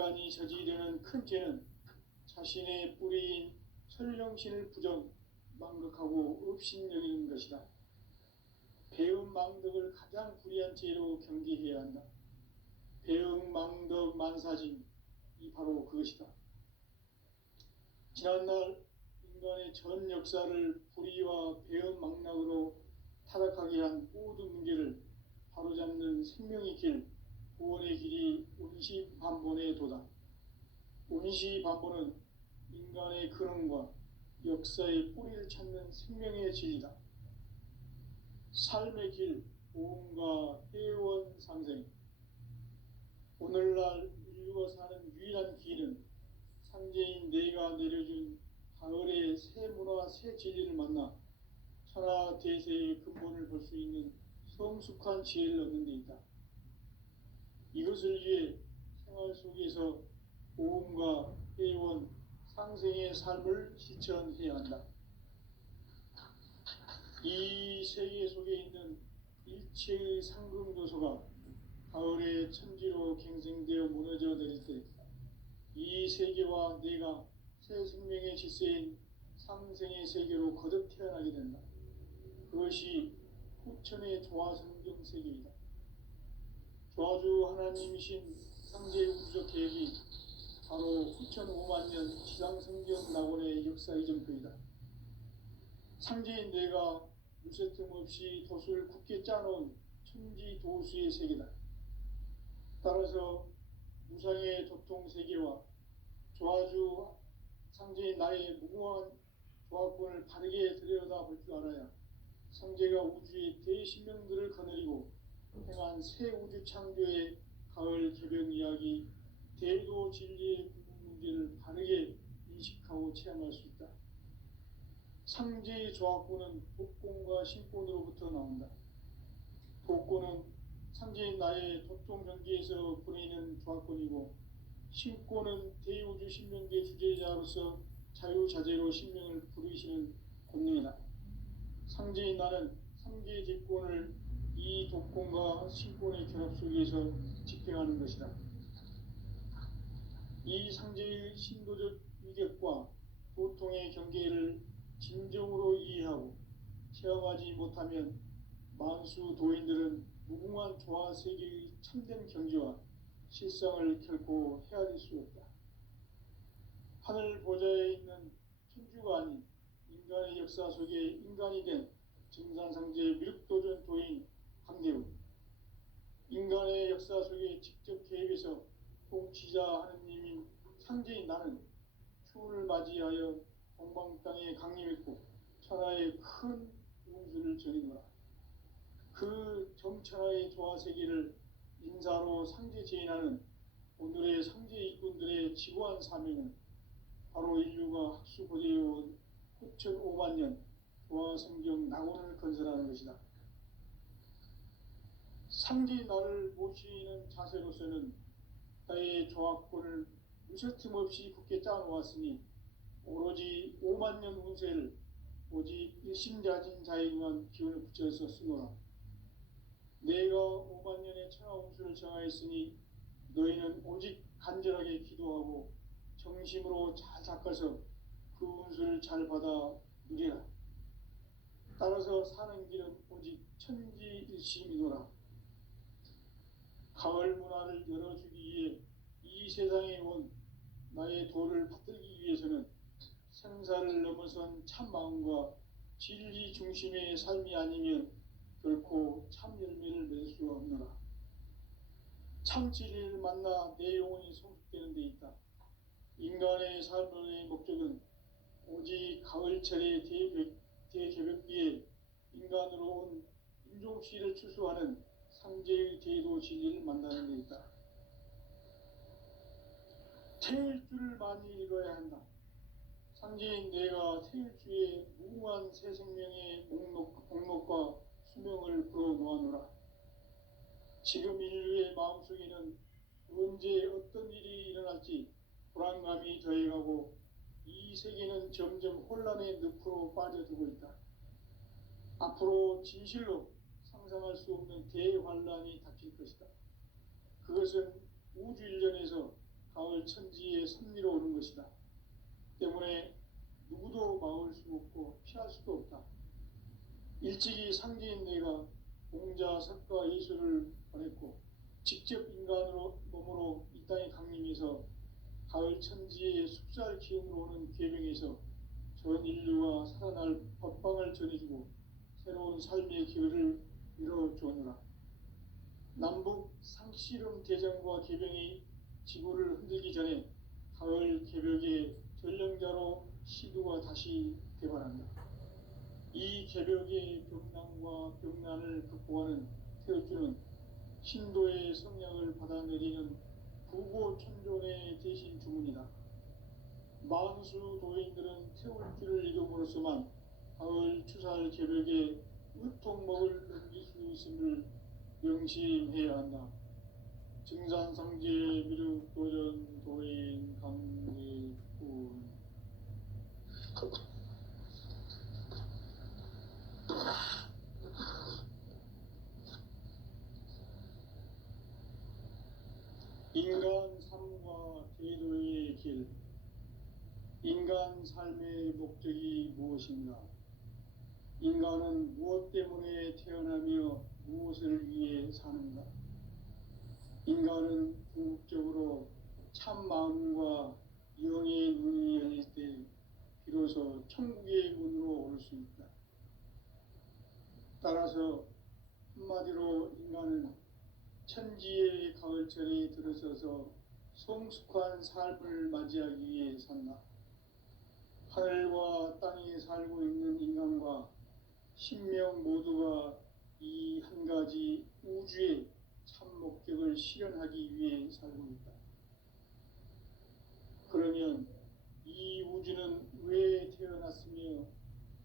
인간이 저지르는 큰 죄는 자신의 뿌리인 설령신을 부정, 망극하고 업신여기는 것이다. 배음 망덕을 가장 불의한 죄로 경계해야 한다. 배음 망덕 만사짐이 바로 그것이다. 지난날 인간의 전 역사를 불의와 배음 망락으로 타락하게 한 모든 문제를 바로잡는 생명의 길, 구원의 길이 운시반본의 도다. 운시반본은 인간의 근원과 역사의 뿌리를 찾는 생명의 진리다. 삶의 길, 보험과 회원 상생. 오늘날 인류가 사는 유일한 길은 상제인 내가 내려준 가을의 새 문화, 새 진리를 만나 천하 대세의 근본을 볼 수 있는 성숙한 지혜를 얻는 데 있다. 이것을 위해 생활 속에서 보험과 회원, 상생의 삶을 실천해야 한다. 이 세계 속에 있는 일체의 상금도서가 가을의 천지로 갱생되어 무너져 내릴 때 이 세계와 내가 새 생명의 질서인 상생의 세계로 거듭 태어나게 된다. 그것이 후천의 조화성경 세계이다. 조화주 하나님이신 상제의 우주적 계획이 바로 후천 5만년 지상성경 낙원의 역사 이정표이다. 상제인 내가 물새 틈 없이 도수를 굳게 짜놓은 천지 도수의 세계다. 따라서 무상의 도통 세계와 조화주 상제인 나의 무궁한 조화권을 바르게 들여다볼 줄 알아야 상제가 우주의 대신명들을 거느리고 행한 새 우주 창조의 가을 개변 이야기, 대도 진리의 궁극 문제를 바르게 인식하고 체험할 수 있다. 상제의 조화권은 복권과 신권으로부터 나온다. 복권은 상제인 나의 도통 경계에서 보내는 조화권이고, 신권은 대우주 신명계 주제자로서 자유자재로 신명을 부르시는 권능이다. 상제인 나는 상계 집권을 이 독권과 신권의 결합 속에서 집행하는 것이다. 이 상제의 신도적 위격과 보통의 경계를 진정으로 이해하고 체험하지 못하면 만수 도인들은 무궁한 조화 세계의 참된 경지와 실상을 결코 헤아릴 수 없다. 하늘 보좌에 있는 천주가 아닌 인간의 역사 속에 인간이 된 증산상제 미륵도전 도인 강대우, 인간의 역사 속에 직접 개입해서 통치자 하느님인 상제인 나는 추운을 맞이하여 동방 땅에 강림했고 천하의 큰 운수를 전이노라. 그 정천하의 조화세계를 인사로 상제 제인하는 오늘의 상제 일꾼들의 지고한 사명은 바로 인류가 학수고대해온 후천 5만년 조화성경 낙원을 건설하는 것이다. 상제인 나를 모시는 자세로서는 나의 조화권을 무쇠틈 없이 굳게 짜놓았으니 오로지 5만년 운세를 오직 일심자진 자에게만 기운을 붙여서 쓰노라. 내가 5만년의 천하 운수를 정하였으니 너희는 오직 간절하게 기도하고 정심으로 잘 닦아서 그 운수를 잘 받아 누리라. 따라서 사는 길은 오직 천지일심이노라. 가을 문화를 열어주기 위해 이 세상에 온 나의 도를 받들기 위해서는 생사를 넘어선 참 마음과 진리 중심의 삶이 아니면 결코 참 열매를 맺을 수가 없노라. 참 진리를 만나 내 영혼이 성숙되는 데 있다. 인간의 삶의 목적은 오직 가을철의 대개벽기에 인간으로 온 인종시를 추수하는 상제의 대도 진리를 만나는 데 있다. 태일주를 많이 읽어야 한다. 상제인 내가 태일주의 무궁한 새 생명의 목록과 수명을 불어놓아노라. 지금 인류의 마음속에는 언제 어떤 일이 일어날지 불안감이 더해가고 이 세계는 점점 혼란의 늪으로 빠져들고 있다. 앞으로 진실로 상상할 수 없는 대환란이 닥칠 것이다. 그것은 우주 일련에서 가을 천지의 섭리로 오는 것이다. 때문에 누구도 막을 수 없고 피할 수도 없다. 일찍이 상제인 내가 공자, 석가, 예수를 보냈고 직접 인간으로 몸으로 이 땅에 강림해서 가을 천지의 숲살 기운으로 오는 계명에서 전 인류가 살아날 법방을 전해주고 새로운 삶의 기회를 이뤄주느라. 남북 상씨름 대전과 계병이 지구를 흔들기 전에 가을 개벽의 전령자로 시두가 다시 개발한다. 이 개벽의 병난과 병난을 극복하는 태어주는 신도의 성량을 받아내리는 부고천존의 대신 주문이다. 만수 도인들은 태울주를 이름으로서만 가을 추살 개벽에 으통먹을 넘길 수 있음을 명심해야 한다. 증산상제 미륵도전 도인 강대군. 인간 삶과 대도의 길. 인간 삶의 목적이 무엇인가? 인간은 무엇 때문에 태어나며 무엇을 위해 사는가? 인간은 궁극적으로 참 마음과 영의 눈이 열릴 때 비로소 천국의 문으로 올 수 있다. 따라서 한마디로 인간은 천지의 가을철에 들어서서 성숙한 삶을 맞이하기 위해 산다. 하늘과 땅에 살고 있는 인간과 신명 모두가 이 한 가지 우주의 참 목적을 실현하기 위해 살고 있다. 그러면 이 우주는 왜 태어났으며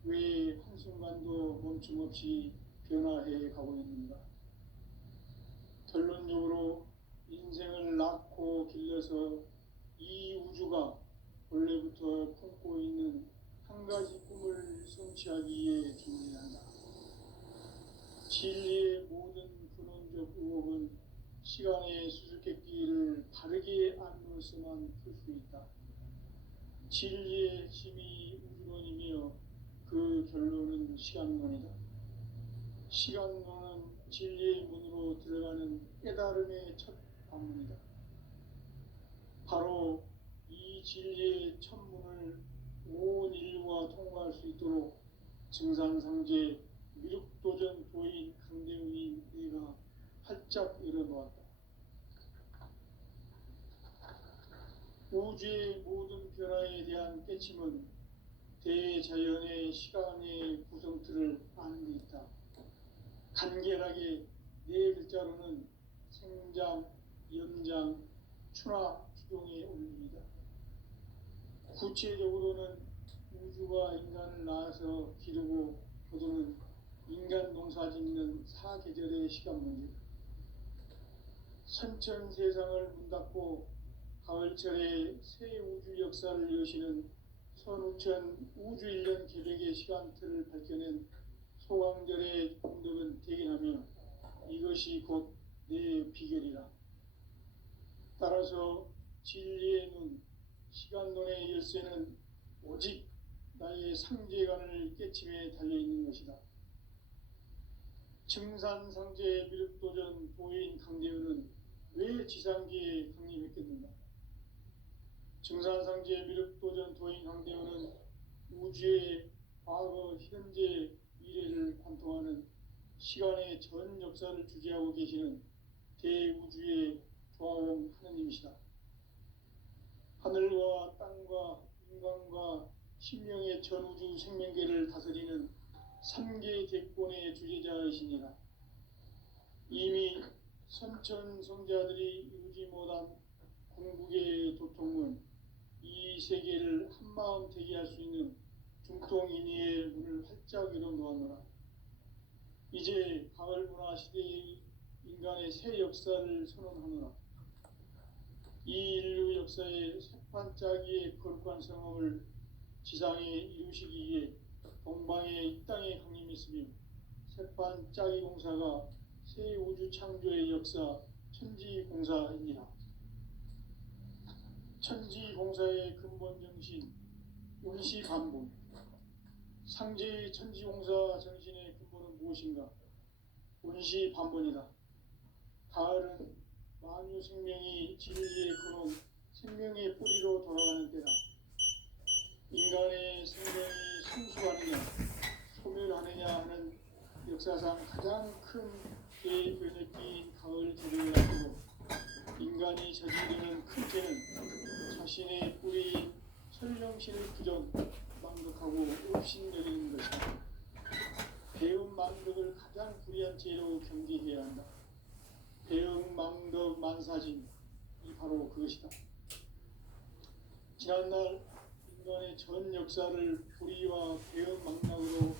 왜 한순간도 멈춤없이 변화해 가고 있는가? 결론적으로 인생을 낳고 길러서 이 우주가 원래부터 품고 있는 한 가지 꿈을 성취하기 위해 준비한다. 진리의 모든 근원적 의혹은 시간의 수수께끼를 바르게 안으로서만 풀 수 있다. 진리의 핵심이 우주론이며 그 결론은 시간론이다. 시간론은 진리의 문으로 들어가는 깨달음의 첫 관문이다. 바로 이 진리의 첫 문을 온 인류가 통과할 수 있도록 증산상제 미륵도전 도인 강대웅이 내가 활짝 열어놓았다. 우주의 모든 변화에 대한 깨침은 대자연의 시간의 구성틀을 아는 데 있다. 간결하게 네 글자로는 생장, 연장, 추나 추동의 원리입니다. 구체적으로는 우주가 인간을 낳아서 기르고 거두는 인간 농사 짓는 사계절의 시간 문제. 선천 세상을 문 닫고 가을철에 새 우주 역사를 여시는 선우천 우주 1년 계획의 시간틀을 밝혀낸 소강절의 공덕은 대견하며 이것이 곧 내 비결이라. 따라서 진리의 눈, 시간론의 열쇠는 오직 나의 상제관을 깨침에 달려있는 것이다. 증산상제 미륵도전 도인 강대현은 왜 지상계에 강림했겠는가? 증산상제 미륵도전 도인 강대현은 우주의 과거, 현재, 미래를 관통하는 시간의 전 역사를 주재하고 계시는 대우주의 조화원 하느님이시다. 하늘과 땅과 인간과 신명의 전우주 생명계를 다스리는 3개 객권의 주제자이시니라. 이미 선천성자들이 이루지 못한 궁극의 도통은 이 세계를 한마음 되게 할 수 있는 중통인의의 문을 활짝 열어놓았노라. 이제 가을 문화 시대의 인간의 새 역사를 선언하노라. 이 인류 역사의 새판짜기의 거룩한 성험을 지상에 이루시기 위해 동방의 이 땅에 강림했으며 새판짜기 공사가 새 우주 창조의 역사 천지공사입니다. 천지공사의 근본 정신 운시반본. 상제의 천지공사 정신의 근본은 무엇인가? 운시반본이다. 가을은 만유 생명이 진리의 근원, 생명의 뿌리로 돌아가는 때다. 인간의 생명이 성수하느냐 소멸하느냐 하는 역사상 가장 큰 대변혁기인 가을 개벽을 앞두고 인간이 저지르는 큰 죄는 자신의 뿌리인 설령신을 부정, 망덕하고 업신여기는 것이다. 배음 망덕을 가장 불의한 죄로 경계해야 한다. 배음 망덕 만사진, 이 바로 그것이다. 지난날 인간의 전 역사를 불의와 배음 망락으로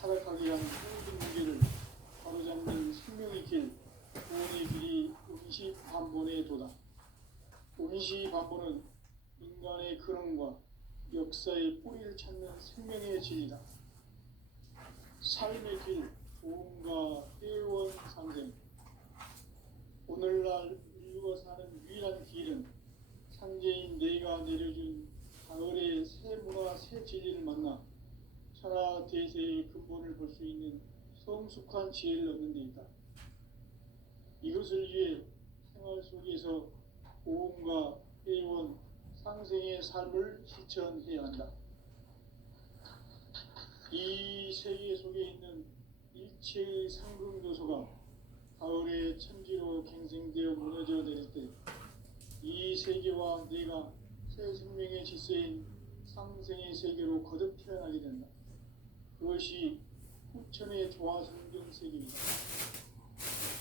타락하게 한 모든 문제를 바로잡는 생명의 길, 구원의 길이 운시반본의 도다. 운시반본은 인간의 근원과 역사의 뿌리를 찾는 생명의 진리다. 삶의 길, 도움과 회원 상생. 오늘날 인류가 사는 유일한 길은 상제인 내가 내려준 가을의 새 문화, 새 진리를 만나 천하 대세의 근본을 볼 수 있는 성숙한 지혜를 얻는 데 있다. 이것을 위해 생활 속에서 보험과 회원, 상생의 삶을 실천해야 한다. 이 세계 속에 있는 일체의 상승 요소가 가을의 천지로 갱생되어 무너져 내릴 때 이 세계와 내가 새 생명의 질서인 상생의 세계로 거듭 태어나게 된다. 그것이 후천의 조화성경 세계입니다.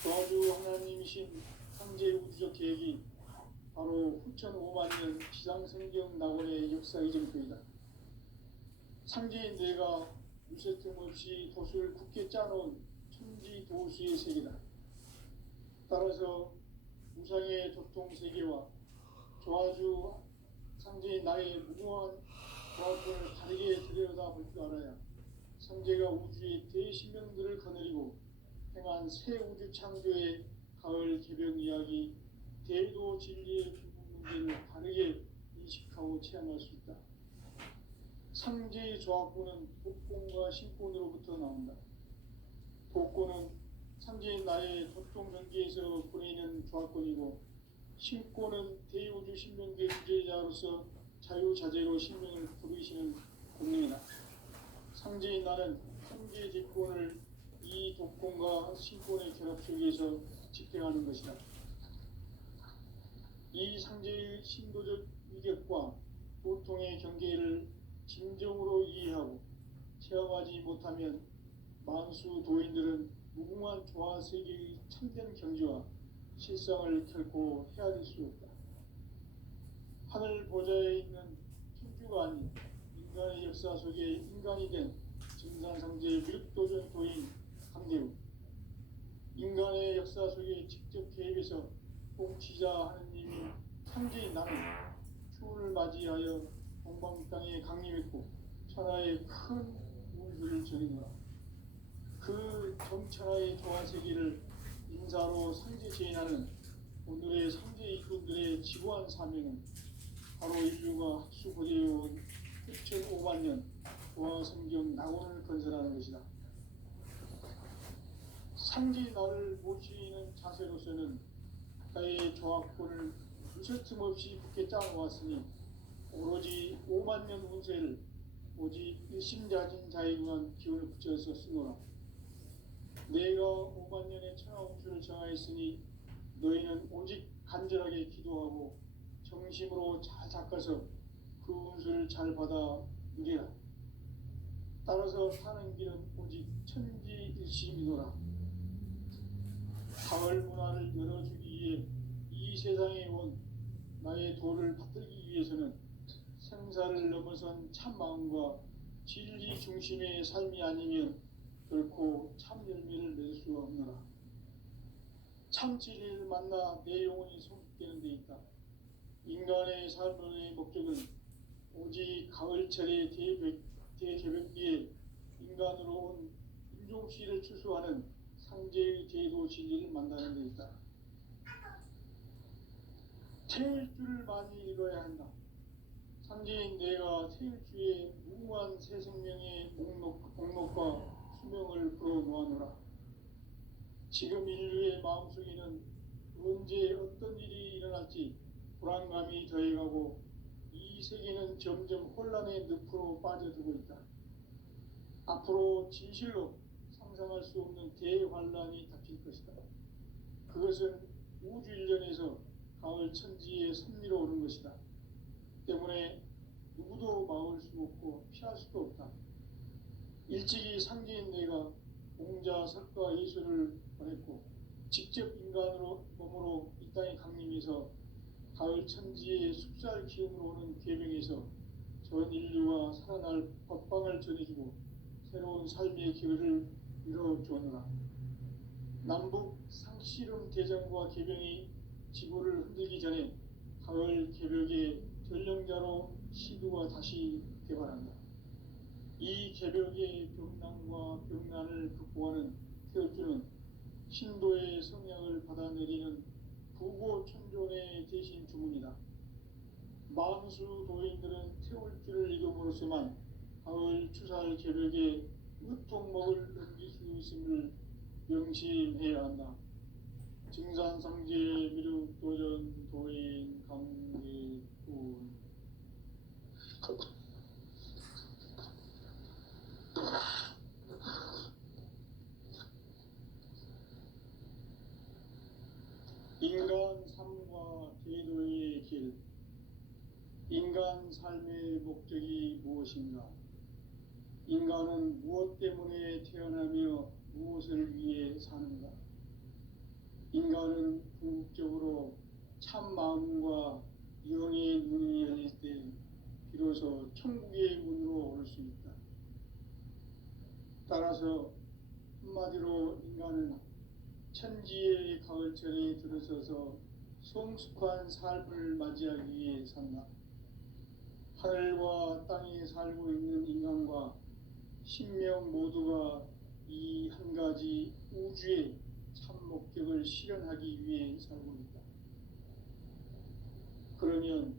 조화주 하나님이신 상제 우주적 계획이 바로 후천 5만년 지상성경 낙원의 역사 이정표이다. 상제인 내가 유세틈 없이 도수를 굳게 짜놓은 천지 도수의 세계다. 따라서 우상의 조통 세계와 조화주 상제인 나의 무궁한 조화권을 다르게 들여다볼 줄 알아야 상제가 우주의 대신명들을 거느리고 행한 새 우주 창조의 가을 개벽 이야기, 대도 진리의 기본 문제를 다르게 인식하고 체험할 수 있다. 상제의 조화권은 독권과 신권으로부터 나온다. 독권은 상제인 나의 도통 경계에서 보내는 조화권이고, 신권은 대우주 신명계 주제자로서 자유자재로 신명을 부르시는 권능이다. 상제인 나는 상제 직권을 이 독권과 신권의 결합 속에서 집행하는 것이다. 이 상제의 신도적 위격과 보통의 경계를 진정으로 이해하고 체험하지 못하면 만수 도인들은 무궁한 조화세계의 참된 경지와 실상을 결코 헤아릴 수 없다. 하늘 보좌에 있는 천주가 아닌 인간의 역사 속에 인간이 된 증산상제의 무력도전 도인 강대우, 인간의 역사 속에 직접 개입해서 통치자 하느님이 상제인 나는 추운을 맞이하여 동방 땅에 강림했고 천하의 큰 우주를 전이노라. 그 정천하의 조화세계를 인사로 상제 제인하는 오늘의 상제 일꾼들의 지구한 사명은 바로 인류가 학수고대해온 6,500만 년 조화성경 낙원을 건설하는 것이다. 상제 나를 모시는 자세로서는 나의 조화권을 무설틈 없이 굳게 짜놓았으니 오로지 5만 년 운세를 오직 일심자진 자에게만 기운을 붙여서 쓰노라. 내가 5만 년의 천하 운수를 정하였으니 너희는 오직 간절하게 기도하고 정심으로 잘 닦아서 그 운수를 잘 받아 누리라. 따라서 사는 길은 오직 천지일심이노라. 가을 문화를 열어주기 위해 이 세상에 온 나의 도를 받들기 위해서는 생사를 넘어선 참 마음과 진리 중심의 삶이 아니면 결코 참 열매를 맺을 수가 없노라. 참 진리를 만나 내 영혼이 성숙되는 데 있다. 인간의 삶의 목적은 오직 가을철의 대개벽기에 인간으로 온 인종씨를 추수하는 상제의 대도 진리를 만나는 데 있다. 태일주를 많이 읽어야 한다. 상제인 내가 태일주의 무한 새 생명의 목록과 수명을 풀어놓아노라. 지금 인류의 마음속에는 언제 어떤 일이 일어날지 불안감이 더해가고 이 세계는 점점 혼란의 늪으로 빠져들고 있다. 앞으로 진실로 상상할 수 없는 대환란이 닥칠 것이다. 그것은 우주 일련에서 가을 천지의 섭리로 오는 것이다. 때문에 누구도 막을 수 없고 피할 수도 없다. 일찍이 상제인 내가 공자, 석가, 예수를 보냈고 직접 인간으로 몸으로 이 땅에 강림해서 가을 천지의 숲살 기운으로 오는 계명에서 전 인류와 살아날 법방을 전해주고 새로운 삶의 기회를 이뤄주었노라. 남북 상씨름 대전과 계병이 지구를 흔들기 전에 가을 개벽의 전령자로 시두가 다시 개발한다. 이 개벽의 병난과 병난을 극복하는 태울주는 신도의 성향을 받아내리는 부고천존의 대신 주문이다. 만수 도인들은 태울주를 읽음으로써만 가을 추살 개벽의 으통목을 넘길 수 있음을 명심해야 한다. 증산상제 미륵도전 도인 강계군. 인간 삶과 제도의 길. 인간 삶의 목적이 무엇인가? 인간은 무엇 때문에 태어나며 무엇을 위해 사는가? 인간은 궁극적으로 참 마음과 영의 문이 열릴 때 비로소 천국의 문으로 올 수 있다. 따라서 한마디로 인간은 천지의 가을철에 들어서서 성숙한 삶을 맞이하기 위해 산다. 하늘과 땅에 살고 있는 인간과 신명 모두가 이 한 가지 우주의 참 목적을 실현하기 위해 살고 있다. 그러면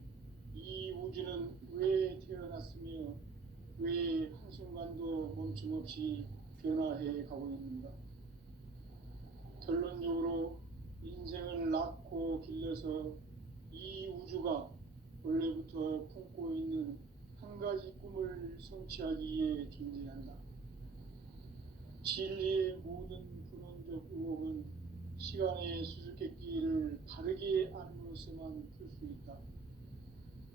이 우주는 왜 태어났으며 왜 한순간도 멈춤없이 변화해 가고 있는가? 결론적으로 인생을 낳고 길러서 이 우주가 원래부터 품고 있는 한 가지 꿈을 성취하기 위해 존재한다. 진리의 모든 근원적 의혹은 시간의 수수께끼를 바르게 알므로서만 풀 수 있다.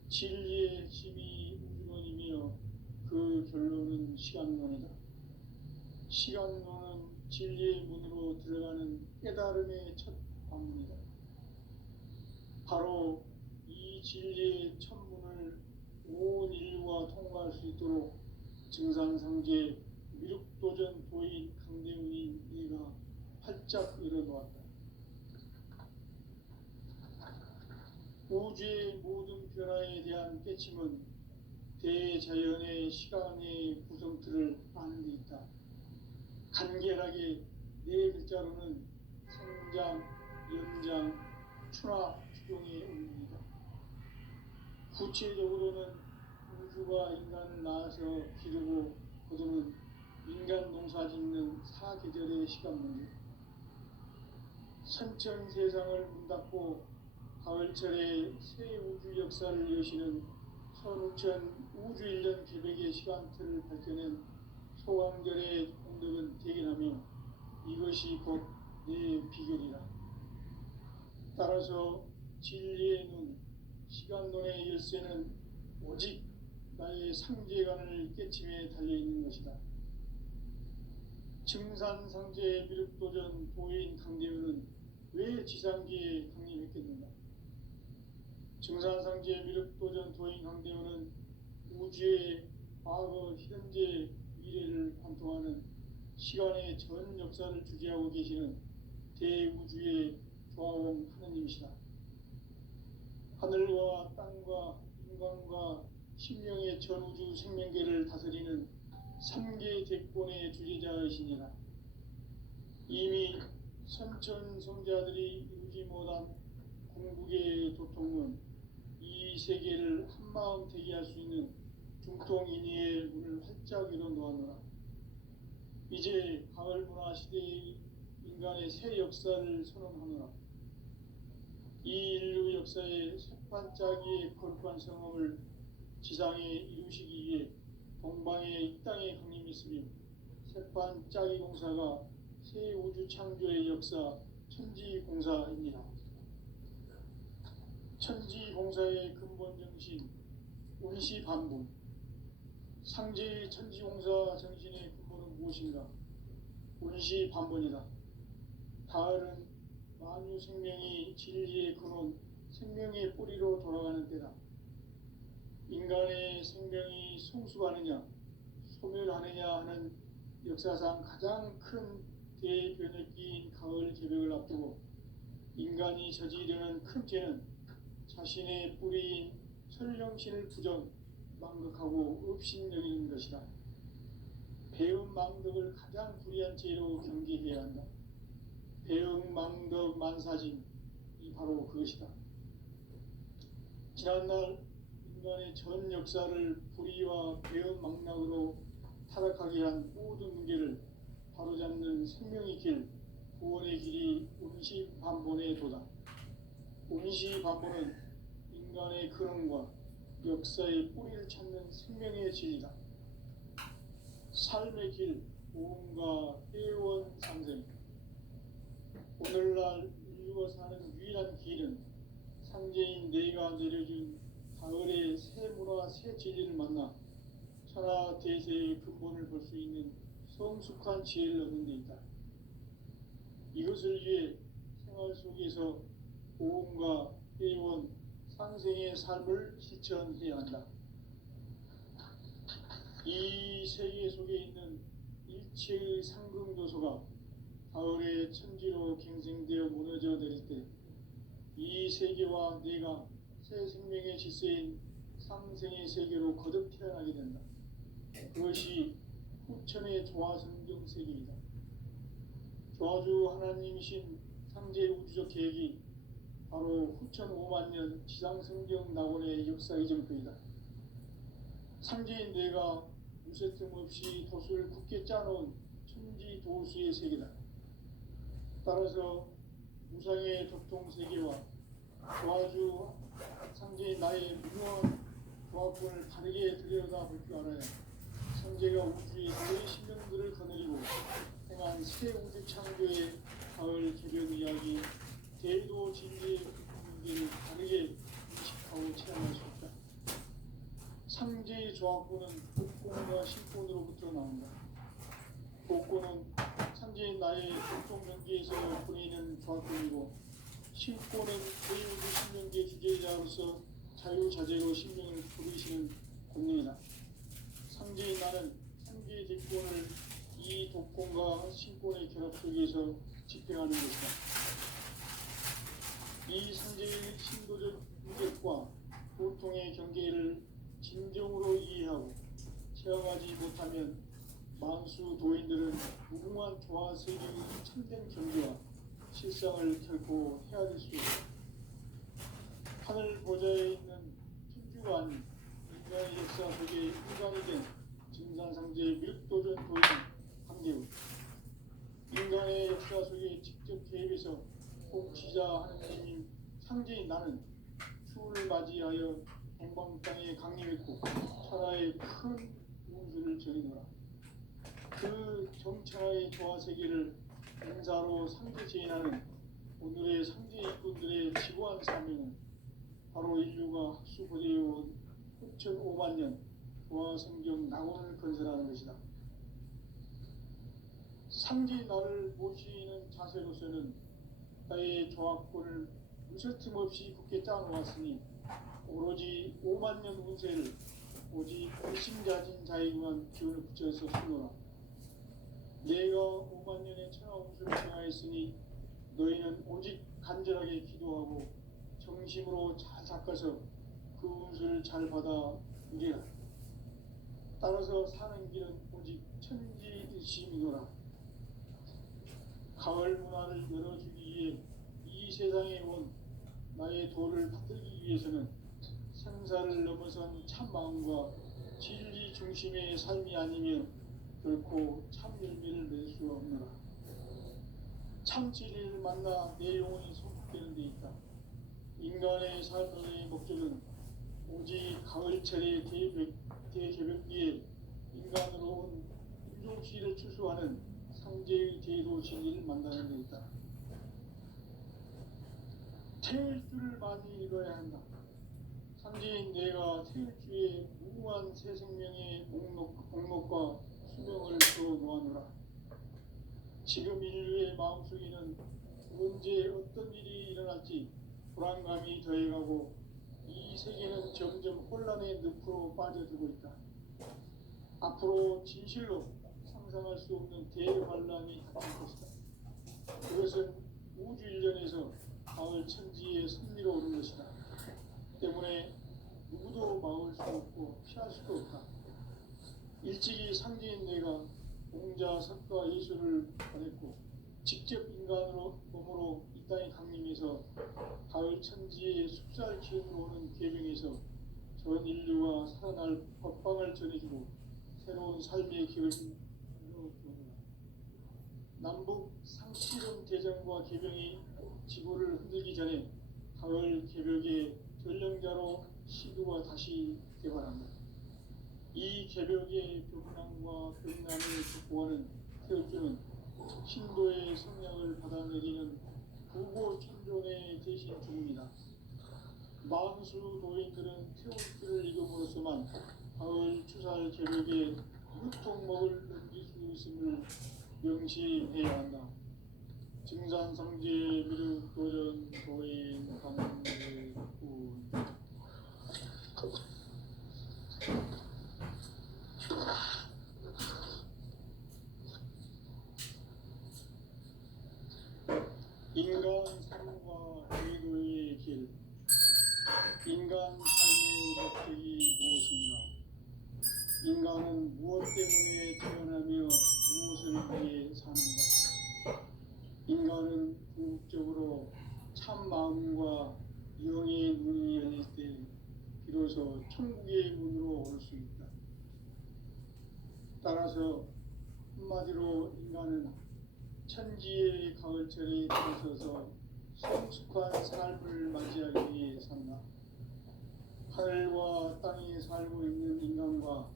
진리의 핵심이 우주론이며 그 결론은 시간론이다. 시간론은 진리의 문으로 들어가는 깨달음의 첫 관문이다. 바로 이 진리의 천문을 온 인류가 통과할 수 있도록 증산상제 미륵도전 도인 강대훈이 네가 활짝 열어놓았다. 우주의 모든 변화에 대한 깨침은 대자연의 시간의 구성틀을 아는 데 있다. 간결하게 네 글자로는 생장, 연장, 추락, 추종의 의미이다. 구체적으로는 우주가 인간을 낳아서 기르고 거두는 인간 농사 짓는 사계절의 시간 문제. 선천 세상을 문 닫고 가을철에 새 우주 역사를 여시는 선우천 우주 1년 개백의 시간틀을 밝혀낸 소강절의 공덕은 대견하며 이것이 곧 내 비결이라. 따라서 진리의 눈, 시간론의 열쇠는 오직 나의 상제관을 깨침에 달려있는 것이다. 증산상제 미륵도전 도인 강대훈은 왜 지상기에 강림했겠는가? 증산상제 미륵도전 도인 강대훈은 우주의 과거, 현재, 미래를 관통하는 시간의 전 역사를 주재하고 계시는 대우주의 조화원 하느님이시다. 하늘과 땅과 인간과 신명의 전우주 생명계를 다스리는 3계 대권의 주재자이시니라. 이미 선천성자들이 이루지 못한 궁극의 도통은 이 세계를 한마음 되게 할 수 있는 중통인의의 문을 활짝 열어 놓았노라. 이제 가을 문화 시대의 인간의 새 역사를 선언하노라. 이 인류 역사의 새반짝이의 거룩한 성험을 지상에 이루시기 위해 동방의 이 땅에 강림했으며 새반짝이 공사가 새 우주 창조의 역사 천지공사입니다. 천지공사의 근본 정신 운시반분. 상제의 천지공사 정신의 근본은 무엇인가? 운시반분이다. 가을은 만유 생명이 진리의 근원, 생명의 뿌리로 돌아가는 때다. 인간의 생명이 성숙하느냐, 소멸하느냐 하는 역사상 가장 큰 대변혁기인 가을 개벽을 앞두고 인간이 저지르는 큰 죄는 자신의 뿌리인 설령신을 부정, 망극하고 업신여기는 것이다. 배은 망덕을 가장 불의한 죄로 경계해야 한다. 배은 망덕 만사짐이 바로 그것이다. 지난날 인간의 전 역사를 불의와 배은 망락으로 타락하게 한 모든 문제를 바로잡는 생명의 길, 구원의 길이 운시반본의 도다. 운시반본은 인간의 근원과 역사의 뿌리를 찾는 생명의 진리다. 삶의 길, 오음과 회원 상생. 오늘날 인류가 사는 유일한 길은 상제인 내가 내려준 가을의 새 문화, 새 진리를 만나 천하 대세의 근본을 볼 수 있는 성숙한 지혜를 얻는 데 있다. 이것을 위해 생활 속에서 오음과 회원, 상생의 삶을 실천해야 한다. 이 세계 속에 있는 일체의 상승도소가 가을의 천지로 갱생되어 무너져 내릴 때 이 세계와 내가 새 생명의 질서인 상생의 세계로 거듭 태어나게 된다. 그것이 후천의 조화성경 세계이다. 조화주 하나님이신 상제 우주적 계획이 바로 후천 5만 년 지상성경 낙원의 역사 이정표이다. 상제인 내가 무쇠틈 없이 도수를 굳게 짜놓은 천지 도수의 세계다. 따라서 무상의 도통 세계와 조화주 상제인 나의 무모한 조합권을 바르게 들여다볼 줄 알아야 상제가 우주의 새 신명들을 거느리고 행한 새 우주 창조의 가을 개벽 이야기, 대도 진리의 문제를 바르게 인식하고 체험할 수 있다. 상제의 조합권은 복권과 신권으로부터 나온다. 복권은 상제인 나의 도통 경계에서 보내는 조합권이고, 신권은 제2우주 신명계 주제자로서 자유자재로 신명을 부르시는 권능이다. 상제인 나는 상제의 뒷권을 이 독권과 신권의 결합 속에서 집행하는 것이다. 이 상제의 신도적 유격과 보통의 경계를 진정으로 이해하고 체험하지 못하면 만수 도인들은 무궁한 조화 세계의 참된 경계와 실상을 결코 헤아릴 수 있다. 하늘 보좌에 있는 천주가 아닌 인간의 역사 속에 인간이 된 증산상제의 밀도전 도인 한계우, 인간의 역사 속에 직접 개입해서 공치자 하느님인 상제인 나는 추를 맞이하여 동방 땅에 강림했고 천하의 큰 운수를 전이노라. 그 정천하의 조화 세계를 인사로 상제 제인하는 오늘의 상제 일꾼들의 지고한 사명은 바로 인류가 학수고대해온 후천 5만 년 조화 성경 낙원을 건설하는 것이다. 상제 나를 모시는 자세로서는 나의 조합권을 무쇠틈 없이 굳게 짜놓았으니 오로지 5만 년 운세를 오직 불신자진 자에게만 기운을 붙여서 수노라. 내가 5만 년의 천하 운수를 정하였으니 너희는 오직 간절하게 기도하고 정심으로 잘 닦아서 그 운수를 잘 받아 누리라. 따라서 사는 길은 오직 천지일심이노라. 가을 문화를 열어주기 위해 이 세상에 온 나의 도를 받들기 위해서는 생사를 넘어선 참 마음과 진리 중심의 삶이 아니면 결코 참 열매를 맺을 수 없노라. 참 진리를 만나 내 영혼이 성숙되는 데 있다. 인간의 삶의 목적은 오직 가을철의 대개벽기에 인간으로 온 인종시를 추수하는 상제의 제도 진리를 만나는 데 있다. 태일주를 많이 읽어야 한다. 상제인 내가 태일주의 무한 새 생명의 목록과 수명을 써 놓아노라. 지금 인류의 마음속에는 언제 어떤 일이 일어날지 불안감이 더해가고 이 세계는 점점 혼란의 늪으로 빠져들고 있다. 앞으로 진실로 상상할 수 없는 대환란이 닥칠 것이다. 그것은 우주 일련에서 가을 천지에 승리로 오는 것이다. 때문에 누구도 막을 수 없고 피할 수도 없다. 일찍이 상제인 내가 공자, 석가, 예수를 보냈고 직접 인간으로 몸으로 이 땅에 강림해서 가을 천지의 숲살 기운으로 오는 계명에서 전 인류와 살아날 법방을 전해주고 새로운 삶의 기회를 열어주었다. 남북 상실은 대전과 개병이 지구를 흔들기 전에 가을 개벽의 전령자로 시도가 다시 개발합니다. 이 개벽의 벽난과 벽난을 극복하는 태엽주는 신도의 성량을 받아내리는 부고 천존의 대신 중입니다. 만수 도인들은 태엽주를 이름으로서만 가을 추살 개벽에 무통목을 넘길 수 있음을 명시해야 한다. 증산상제 미륵 도전 도인 강대군 인간 삶과 제도의 길. 인간 삶의 목적이 무엇인가? 인간은 무엇 때문에 태어나며 무엇을 위해 사는가? 인간은 궁극적으로 참 마음과 영의 문이 열릴 때 비로소 천국의 문으로 올 수 있다. 따라서 한마디로 인간은 천지의 가을철에 들어서서 성숙한 삶을 맞이하기 위해 산다. 하늘과 땅에 살고 있는 인간과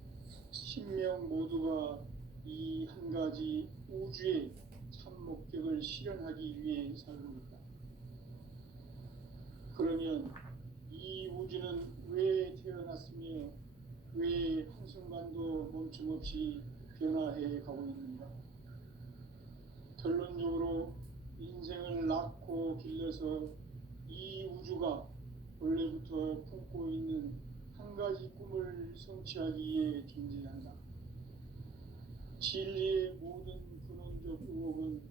신명 모두가 이 한 가지 우주의 참 목적을 실현하기 위해 살고 있다. 그러면 이 우주는 왜 태어났으며 왜 한순간도 멈춤없이 변화해 가고 있는가? 결론적으로 인생을 낳고 길러서 이 우주가 원래부터 품고 있는 한 가지 꿈을 성취하기 위해 존재한다. 진리의 모든 근원적 의혹은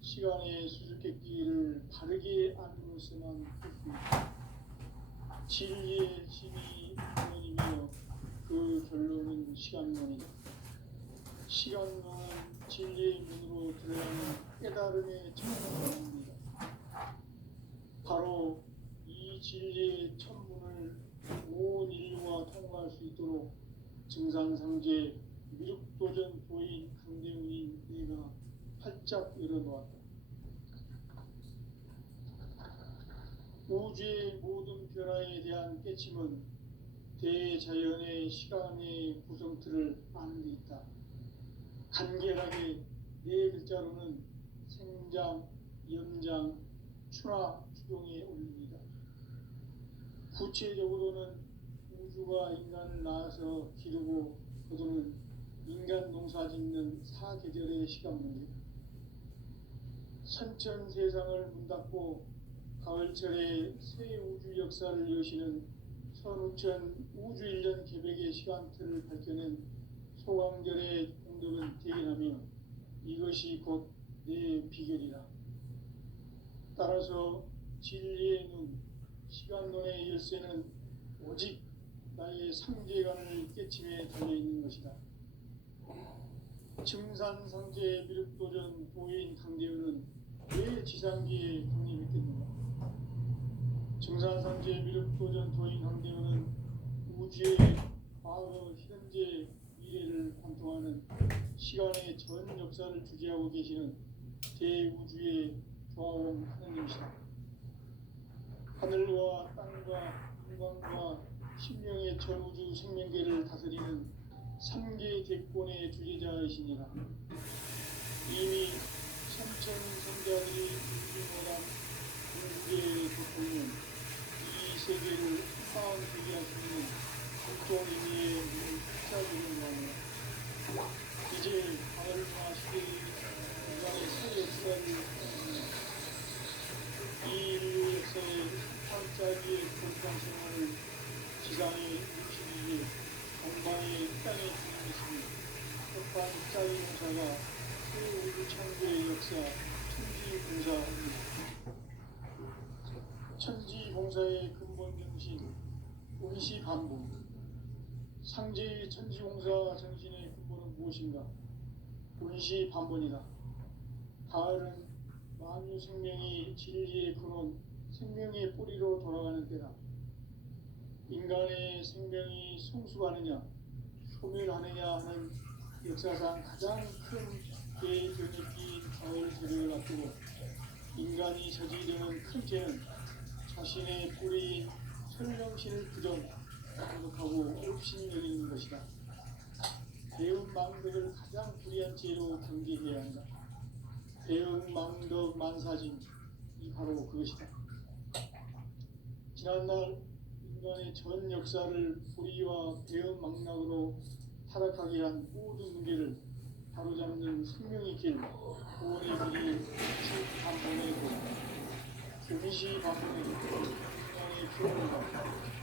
시간의 수수께끼를 바르게 안으로서만 풀 수 있다. 진리의 힘이 근원이며 그 결론은 시간론이다. 시간론은 진리의 문으로 들어가는 깨달음의 천문입니다. 바로 이 진리의 천문을 온 인류가 통과할 수 있도록 증산상제 미륵도전 도인 강대훈인 내가 활짝 열어놓았다. 우주의 모든 변화에 대한 깨침은 대자연의 시간의 구성틀을 아는 데 있다. 간결하게 네 글자로는 생장, 연장, 추나 추동에 올립니다. 구체적으로는 우주가 인간을 낳아서 기르고 거두는 인간 농사 짓는 사계절의 시간 문제. 선천 세상을 문 닫고 가을철에 새 우주 역사를 여시는 선우천 우주 1년 개벽의 시간틀을 밝혀낸 소강절의 공덕은 대견하며 이것이 곧 내 비결이라. 따라서 진리의 눈, 시간론의 열쇠는 오직 나의 상제관을 깨침에 달려있는 것이다. 증산상제 미륵도전 도인 강대훈은 왜 지상기에 독립했겠는가? 증산상제 미륵도전 도인 황대우는 우주의 과거, 현재, 미래를 관통하는 시간의 전 역사를 주재하고 계시는 대우주의 조화원 하느님이시다. 하늘과 땅과 인간과 신명의 전우주 생명계를 다스리는 3계 대권의 주재자이시니라. 이미 삼천성자들이 인중원한 우주의 대통령, 이 세계를 한마음되게 하시는 각종 의미의 문자들을 나누어 이제 하늘과 시대의 인간의 새 역사를 이 인류 역사의 한짝기의 건강 생활을 지상에 묻히기에 공방의 땅에 주님이시니 협반 짝이공사가 새 우주 창조의 역사 천지공사입니다. 천지공사의 근본 정신 운시반복. 상제의 천지공사 정신의 근본은 무엇인가? 운시반본이다. 가을은 만유 생명이 진리의 근원, 생명의 뿌리로 돌아가는 때다. 인간의 생명이 성숙하느냐, 소멸하느냐 하는 역사상 가장 큰 대변혁기인 가을 세력을 앞두고 인간이 저지르는 큰 죄는 자신의 뿌리인 설명신을 부정하고 없이 여기는 것이다. 대응망덕을 가장 불의한 죄로 경계해야 한다. 대응망덕 만사진, 이 바로 그것이다. 지난날 인간의 전 역사를 불의와 대응망락으로 타락하게 한 모든 문제를 바로잡는 생명의 길, 구원의 길이 반본이고 교미시 반본이고 인간의 교훈과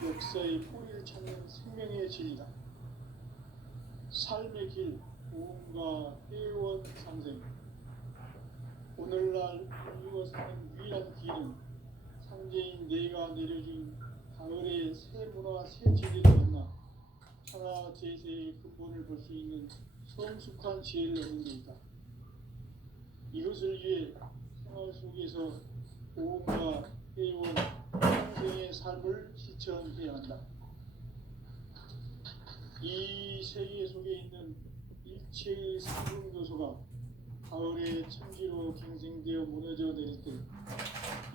역사의 뿌리를 찾는 생명의 진리다. 삶의 길, 보험과 회원 상생. 오늘날 인류가 사는 유일한 길은 상제인 내가 내려준 가을의 새 문화, 새 진리를 만나 천하 제세의 근본을 볼 수 있는 성숙한 지혜를 얻는 데이다. 이것을 위해 생활 속에서 보험과 회원, 상생의 삶을 실천해야 한다. 이 세계 속에 있는 일체의 상승 요소가 가을의 천지로 갱생되어 무너져 내릴 때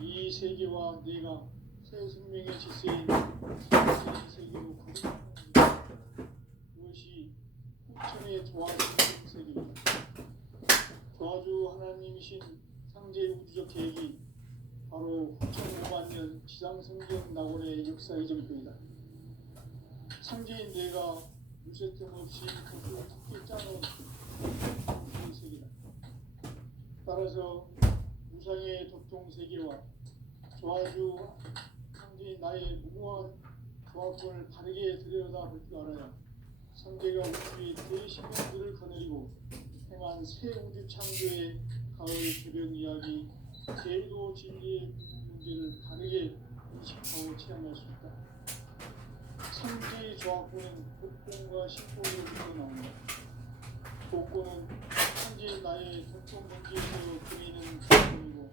이 세계와 내가 새 생명의 질서인 이 세계로 거듭나는 그것이 후천의 조화성 세계입니다. 조화주 하나님이신 상제의 우주적 계획이 바로 후천 5만 년 지상성경 낙원의 역사 이전표이다. 상제인 내가 무쇠 틈 없이 그 특히 짜놓은 이 세계다. 따라서 무상의 도통 세계와 조화주 상제인 나의 무모한 조화권을 바르게 들여다볼 줄 알아야 상제가 우주의 대신명들을 거느리고 행한 새 우주 창조의 가을 개변 이야기, 제도 진리의 문제를 바르게 인식하고 체험할 수 있다. 상제의 조화권은 복권과 신권으로부터 나온다. 복권은 현재 나의 전통 경제에서 그리는 조건이고,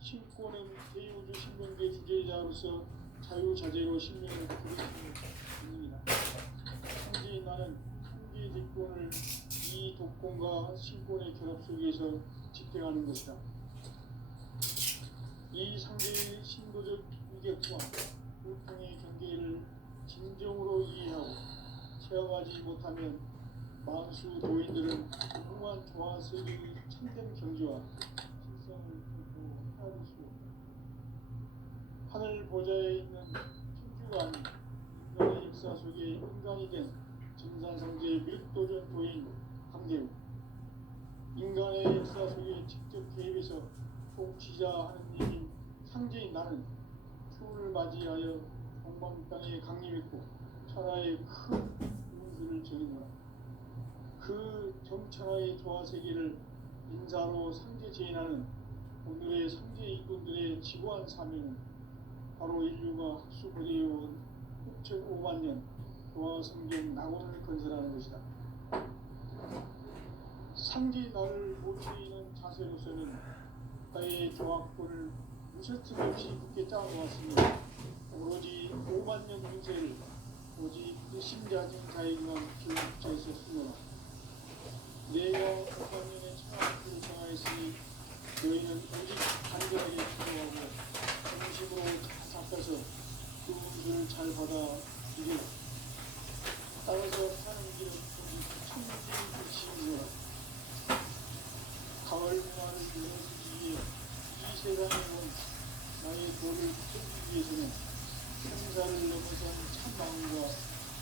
신권은 대우주 신명계 주제자로서 자유자재로 신명을 부르시는 분입니다. 현재 나는 한계의 뒷권을 이 독권과 신권의 결합 속에서 집행하는 것이다. 이 상대의 신도적 위격과 고통의 경계를 진정으로 이해하고 체험하지 못하면 만수 도인들은 무궁한 조화 세계의 참된 경지와 실성을 결코 헤아릴 수 없다. 하늘 보좌에 있는 천주관, 인간의 역사 속에 인간이 된 증산상제의 미륵도전 도인 황대우, 인간의 역사 속에 직접 개입해서 통치자 하느님인 상제인 나는 추운을 맞이하여 동방 땅에 강림했고 천하의 큰 운수를 적이노라. 그 정천하의 조화 세계를 인사로 상제 제인하는 오늘의 상제 일꾼들의 지고한 사명은 바로 인류가 학수고대해온 6,5만 년 조화 성경 낙원을 건설하는 것이다. 상제 나를 모시는 자세로서는 나의 조화권을 무쇠틈 없이 굳게 짜놓았으니 오로지 5만 년 문제를 오직 의심자진 자에게만 기록되었으므로 내가 5만 년의 창조를 정하였으니 너희는 오직 간절하게 기도하고 중심으로 다 닦아서 그 은수를 잘 받아 이르라. 따라서 사는 길은 오직 천국의 뜻이니라. 가을 문화를 열어주기 위해 이 세상에 온 나의 도를 풀기 위해서는 생사를 넘어선 참마음과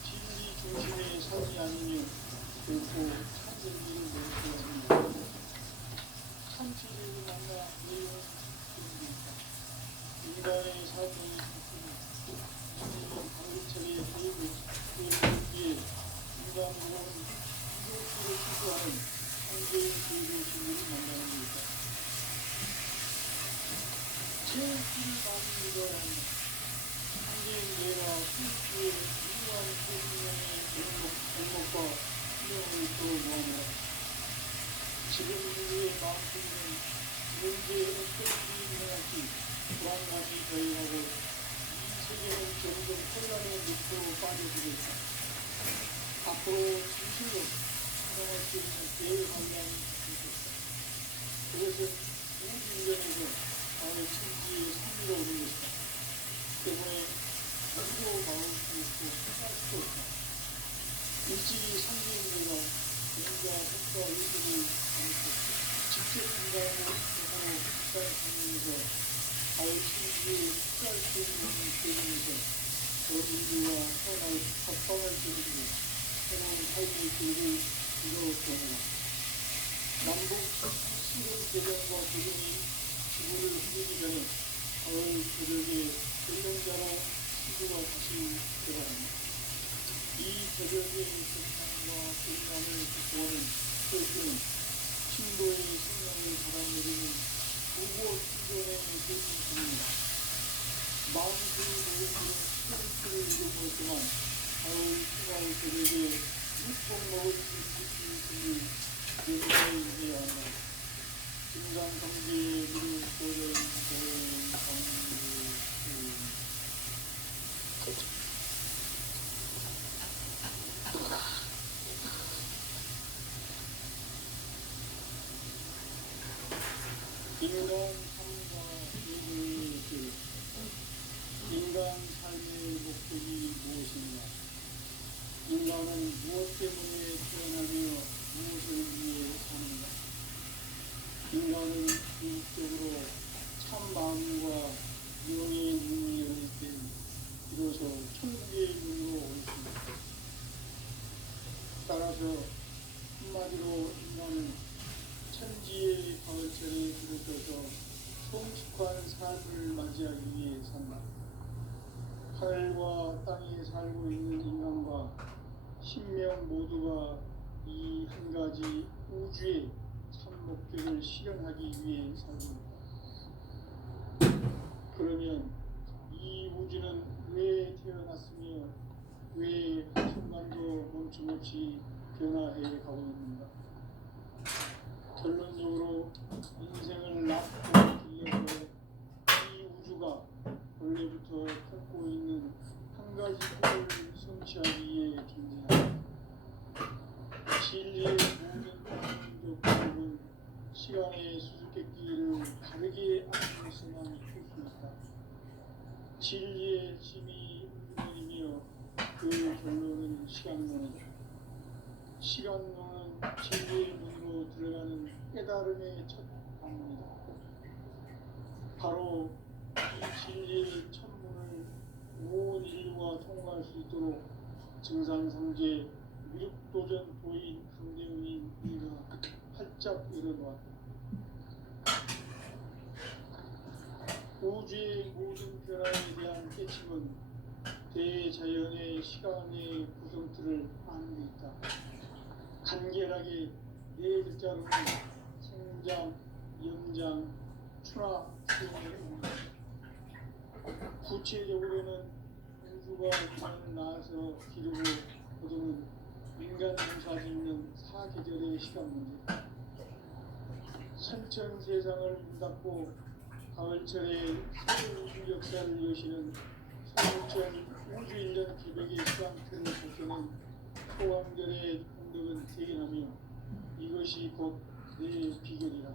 진리 중심의 삶이 아니면 결코 참真理를 낼 수 없습니다. 참치를 만나 내용은 그립니다. 인간의 삶의 방금처리에 대기에 인간으로는 이웃을 추구하는 창조의 교류 진리를 만나는 것입니다. 제일 길을 많이 믿어야 한다. 한계인 내가 수입주의 유한 생명의 행복과 수명을 끌어모아내라. 지금 우리의 마음속에는 현재 어떤 일이 일어날지 불안감이 저해하고 이 세계는 점점 혼란의 늪으로 빠져들고 있다. 앞으로 진실로 생각할 수 있는 대환란이 있겠다. 그것은 우주인간에서 나의 천지의 승리로 오는 것이다. 때문에 누구도 막을 수 없고 할 수도 없다. 일찍이 상대인 내가 인과 속과 의식을 직접 인간으로 국가의 국민에서 가을 천지의 특별 주인공을 되면서 전 인류와 태어날 합방을 저지르고 새로운 삶의 길을 이루었습니다. 남북 시골 대전과 도전이 지구를 흐르기 전에 가을 저녁에 전령자로 시구가 다시 들어갑니다. 이 저녁의 고통과 불만을 극복하는 세계는 신도의 생명을 받아내리는 무고 신전의 대신입니다. 마음술 노력으로 스트레스를 잃어버렸지만 가을 휴가의 저녁에 육복 먹을 수 있을 준비 연구해야 한다. 김상성지의 물을 쏘는 인간 삶과 인간의 길. 인간 삶의 목적이 무엇인가? 인간은 무엇 때문에 태어나며 무엇을 위해 사는가? 인간은 궁극적으로 참 마음과 영의 눈이 열릴 때 비로소 천국의 눈으로 올 수 있다. 따라서 한마디로 인간은 천지의 가을철에 비롯해서 성숙한 삶을 맞이하기 위해 산다. 하늘과 땅에 살고 있는 인간과 신명 모두가 이 한 가지 우주의 참 목적을 실현하기 위해 살고 있다. 그러면 이 우주는 왜 태어났으며 왜 한순간도 멈춤없이 변화해 가고 있는가? 결론적으로 인생을 낳고 길러서 이 우주가 원래부터 품고 있는 한 가지 꿈을 성취하기 위해 존재한다. 진리의 모든 공적 법은 시간의 수수께끼를 다르게 안에서만 풀 수 있다. 진리의 힘이 운명이며 그 결론은 시간론이다. 시간론은 진리의 문으로 들어가는 깨달음의 첫 방문이다. 바로 이 진리의 첫 문을 온 인류가 통과할 수 있도록 증산상제 미륵도전 도인 강대훈이 우리가 활짝 열어놓았다. 우주의 모든 변화에 대한 깨침은 대자연의 시간의 구성틀을 아는 데 있다. 간결하게 네 글자로는 생장, 영장, 출하, 수용을 옵니다. 구체적으로는 우주가 인간을 낳아서 기르고 거두는 인간 농사 짓는 사계절의 시간 문제. 선천 세상을 문 닫고 가을철에 새 우주 역사를 여시는 2000 우주 1년 기백의 수강틀을 벗겨낸 포항별의 공덕은 대견하며 이것이 곧 내 비결이라.